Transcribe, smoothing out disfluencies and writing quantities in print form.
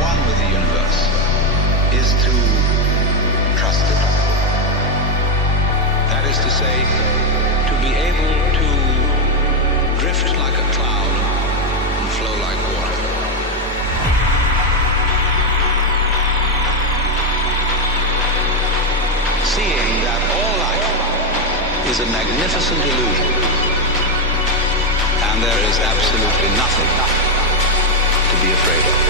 one with the universe is to trust it. That is to say, to be able to drift like a cloud and flow like water. Seeing that all life is a magnificent illusion, and there is absolutely nothing to be afraid of.